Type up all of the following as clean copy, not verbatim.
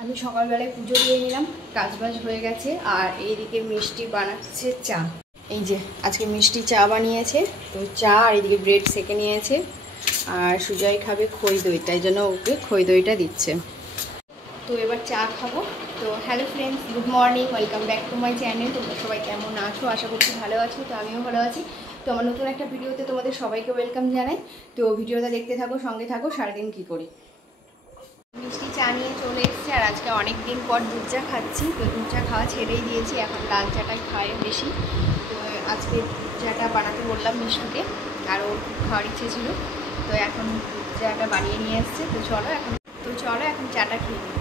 আমি সকালবেলায় পুজো দিয়ে নিলাম, কাজবাজ হয়ে গেছে। আর এইদিকে মিষ্টি বানাচ্ছে চা। এই যে আজকে মিষ্টি চা বানিয়েছে, তো চা আর এইদিকে ব্রেড সেকে নিয়েছে। আর সুজয় খাবে খই দই, তাই জন্য ওকে খই দইটা দিচ্ছে। তো এবার চা খাবো। তো hello friends, good morning, welcome back to my channel. তোমরা সবাই কেমন আছো? আশা করছি ভালো আছো। তো আমিও ভালো আছি। তো আমার নতুন একটা ভিডিওতে তোমাদের সবাইকে ওয়েলকাম জানাই। তো ভিডিওটা দেখতে থাকো, সঙ্গে থাকো, সারাদিন কী করি। মিষ্টি চা নিয়ে চলে এসেছে। আর আজকে অনেক দিন পর দুধ চা খাচ্ছি। তো দুধ চা খাওয়া ছেড়েই দিয়েছি, এখন লাল চাটাই খায় বেশি। তো আজকে দুধ চাটা বানাতে বললাম মিষ্টিকে, আর ওর খুব খাওয়ার ইচ্ছে ছিল। তো এখন দুধ চাটা বানিয়ে নিয়ে এসছে। তো চলো এখন চাটা খেয়ে নিই।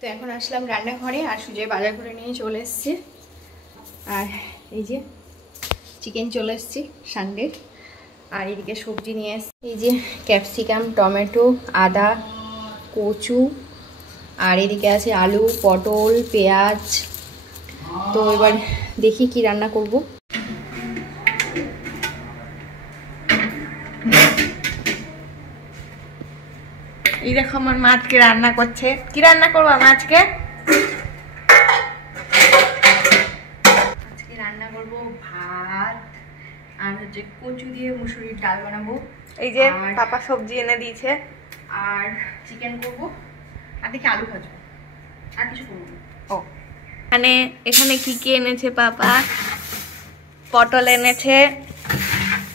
তো এখন আসলাম রান্নাঘরে, আর সুজয় বাজার করে নিয়ে চলে এসছে। আর এই যে চিকেন চলে এসছে সানডে। আর এদিকে সবজি নিয়ে এসছে, এই যে ক্যাপসিকাম, টমেটো, আদা, কচু, আর এদিকে আছে আলু, পটল, পেঁয়াজ। তো এবার দেখি কি রান্না করব। এই দেখো আমার মা আজকে রান্না করছে। কি রান্না করবো আমি আজকে? আজকে রান্না করব ভাত, আর হচ্ছে কচু দিয়ে মুসুরির ডাল বানাবো। এই যে পাপা সবজি এনে দিয়েছে। আর চিকেন করব, আর দেখি আলু ভাজবো, আর কিছু করবো না। ও এখানে কি কি এনেছে পাপা? পটল এনেছে,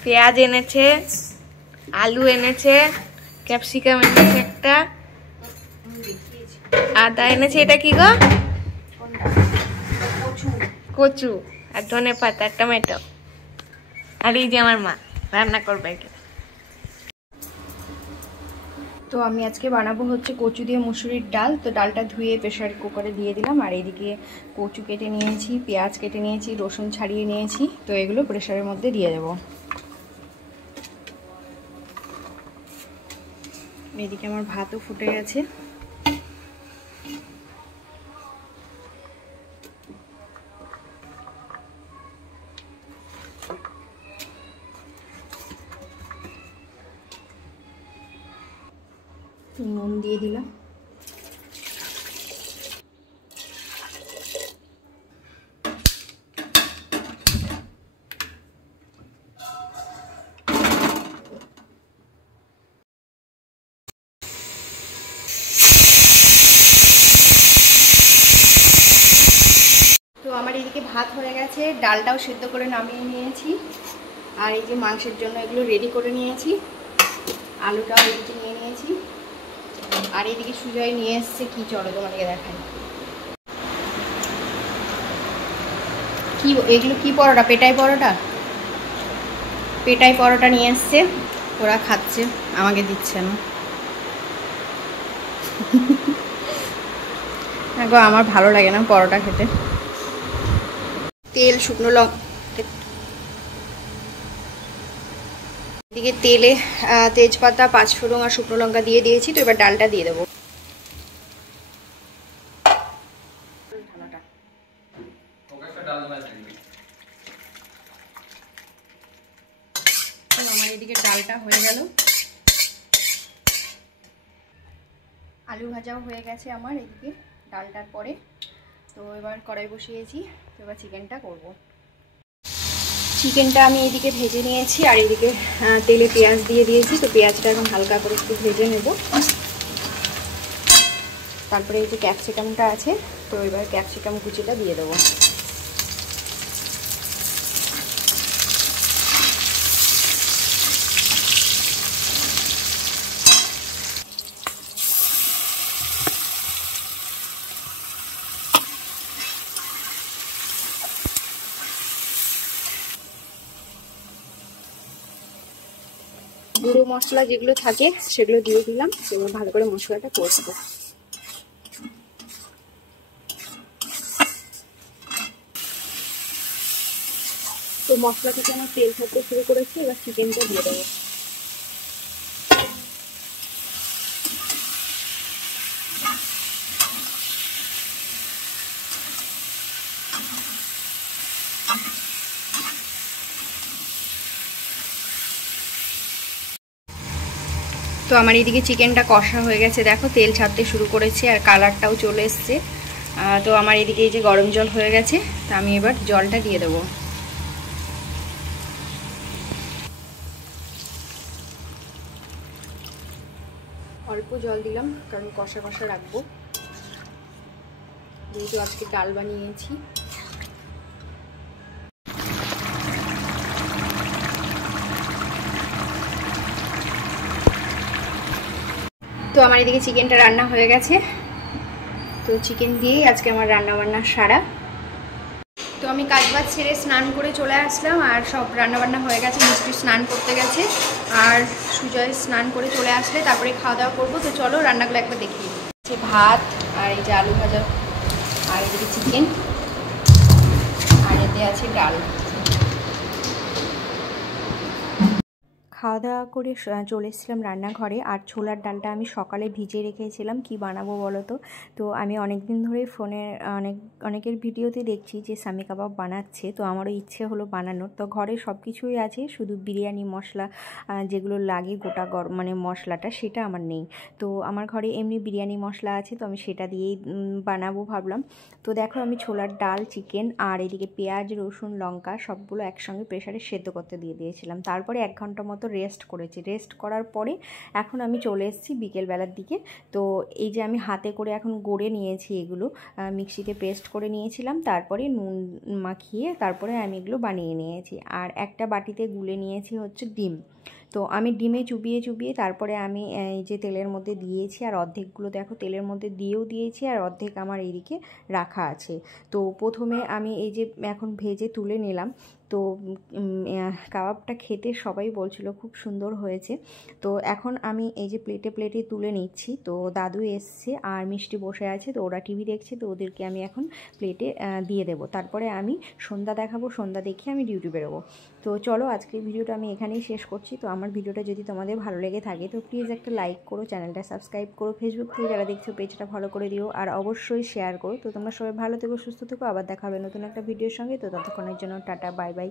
পেঁয়াজ এনেছে, আলু এনেছে, ক্যাপসিকাম এনেছে একটা, আদা এনেছে। এটা কি গো? কচু আর ধনে পাতা, টমেটো। আর এই যে আমার মা রান্না করবে। তো আমি আজকে বানাবো হচ্ছে কচু দিয়ে মুসুরির ডাল। তো ডালটা ধুয়ে প্রেশার কুকারে দিয়ে দিলাম। আর এইদিকে কচু কেটে নিয়েছি, পেঁয়াজ কেটে নিয়েছি, রসুন ছাড়িয়ে নিয়েছি। তো এগুলো প্রেশারের মধ্যে দিয়ে দেবো। এদিকে আমার ভাতও ফুটে গেছে। নুন দিয়ে দিলাম। তো আমার এদিকে ভাত হয়ে গেছে, ডালটাও সেদ্ধ করে নামিয়ে নিয়েছি। আর এই যে মাংসের জন্য এগুলো রেডি করে নিয়েছি, আলুটাও এদিকে নিয়ে নিয়েছি। আর এইদিকে সুজয় নিয়ে এসছে কি, চলো তোমাদেরকে দেখাই। কি এগুলো? কি পরোটা? পেটাই পরোটা। পেটাই পরোটা নিয়ে এসছে, ওরা খাচ্ছে, আমাকে দিচ্ছে না। গো আমার ভালো লাগে না পরোটা খেতে। তেল, শুকনো লঙ্কা, এদিকে তেলে তেজপাতা, পাঁচফোড়ন আর শুকনো লঙ্কা দিয়ে দিয়েছি। তো এবার ডালটা দিয়ে দেবো। আমার এদিকে ডালটা হয়ে গেল, আলু ভাজাও হয়ে গেছে আমার এদিকে ডালটার পরে। তো এবার কড়াই বসিয়েছি। তো এবার চিকেনটা করব। চিকেনটা আমি এদিকে ভেজে নিয়েছি, আর এদিকে তেলে পেঁয়াজ দিয়ে দিয়েছি। তো পেঁয়াজটা এখন হালকা করে একটু ভেজে নেব। তারপরে এই যে ক্যাপসিকামটা আছে, তো এবার ক্যাপসিকাম কুচিটা দিয়ে দেবো। গুঁড়ো মশলা যেগুলো থাকে সেগুলো দিয়ে দিলাম। সেগুলো ভালো করে মশলাটা কষবো। তো মশলা থেকে আমার তেল ছাড়তে শুরু করেছে, এবার চিকেনটা দিয়ে দেবো। তো আমার এদিকে চিকেনটা কষা হয়ে গেছে, দেখো তেল ছাড়তে শুরু করেছে আর কালারটাও চলে এসছে। তো আমার এদিকে এই যে গরম জল হয়ে গেছে, তো আমি এবার জলটা দিয়ে দেবো। অল্প জল দিলাম কারণ কষা কষা রাখবো, যেহেতু আজকে ডাল বানিয়েছি। তো আমার এদিকে চিকেনটা রান্না হয়ে গেছে, তো চিকেন দিয়েই আজকে আমার রান্না বান্না সারা। তো আমি কাজবাজ ছেড়ে স্নান করে চলে আসলাম, আর সব রান্নাবান্না হয়ে গেছে। মিষ্টি স্নান করতে গেছে আর সুজয় স্নান করে চলে আসলে তারপরে খাওয়া দাওয়া করবো। তো চলো রান্নাগুলো একবার দেখি। ভাত আর এই যে আলু ভাজা আর এদিকে চিকেন আর এতে আছে ডাল। খাওয়া দাওয়া করে চলে এসেছিলাম রান্নাঘরে। আর ছোলার ডালটা আমি সকালে ভিজিয়ে রেখেছিলাম, কি বানাবো বলো তো। তো আমি অনেক দিন ধরে ফোনে অনেকের ভিডিওতে দেখছি যে সামি কাবাব বানাচ্ছে, তো আমারও ইচ্ছে হলো বানানোর। তো ঘরে সব কিছুই আছে, শুধু বিরিয়ানি মশলা যেগুলো লাগে গোটা মানে মশলাটা সেটা আমার নেই। তো আমার ঘরে এমনি বিরিয়ানি মশলা আছে, তো আমি সেটা দিয়েই বানাবো ভাবলাম। তো দেখো আমি ছোলার ডাল, চিকেন আর এদিকে পেঁয়াজ, রসুন, লঙ্কা সবগুলো একসঙ্গে প্রেসারে সেদ্ধ করতে দিয়ে দিয়েছিলাম। তারপরে 1 ঘন্টা মতো রেস্ট করেছি। রেস্ট করার পরে এখন আমি চলে এসেছি বিকেলবেলার দিকে। তো এই যে আমি হাতে করে এখন গড়ে নিয়েছি, এগুলো মিক্সিতে পেস্ট করে নিয়েছিলাম, তারপরে নুন মাখিয়ে তারপরে আমি এগুলো বানিয়ে নিয়েছি। আর একটা বাটিতে গুলে নিয়েছি হচ্ছে ডিম। তো আমি ডিমে চুবিয়ে চুবিয়ে তারপরে আমি এই যে তেলের মধ্যে দিয়েছি, আর অর্ধেকগুলো দেখো তেলের মধ্যে দিয়েও দিয়েছি, আর অর্ধেক আমার এইদিকে রাখা আছে। তো প্রথমে আমি এই যে এখন ভেজে তুলে নিলাম। তো কাবাবটা খেতে সবাই বলছিল খুব সুন্দর হয়েছে। তো এখন আমি এই যে প্লেটে প্লেটে তুলে নিচ্ছি। তো দাদু এসছে আর মিষ্টি বসে আছে, তো ওরা টিভি দেখছে, তো ওদেরকে আমি এখন প্লেটে দিয়ে দেবো। তারপরে আমি সন্ধ্যা দেখাবো, সন্ধ্যা দেখিয়ে আমি ডিউটি বেরোবো। তো চলো আজকের ভিডিওটা আমি এখানেই শেষ করছি। তো আমার ভিডিওটা যদি তোমাদের ভালো লেগে থাকে তো প্লিজ একটা লাইক করো, চ্যানেলটা সাবস্ক্রাইব করো, ফেসবুক থেকে যারা দেখছো পেজটা ফলো করে দিও, আর অবশ্যই শেয়ার করো। তো তোমরা সবাই ভালো থেকো, সুস্থ থেকো, আবার দেখা হবে নতুন একটা ভিডিওর সঙ্গে। তো ততক্ষণের জন্য টাটা, বাই বাই।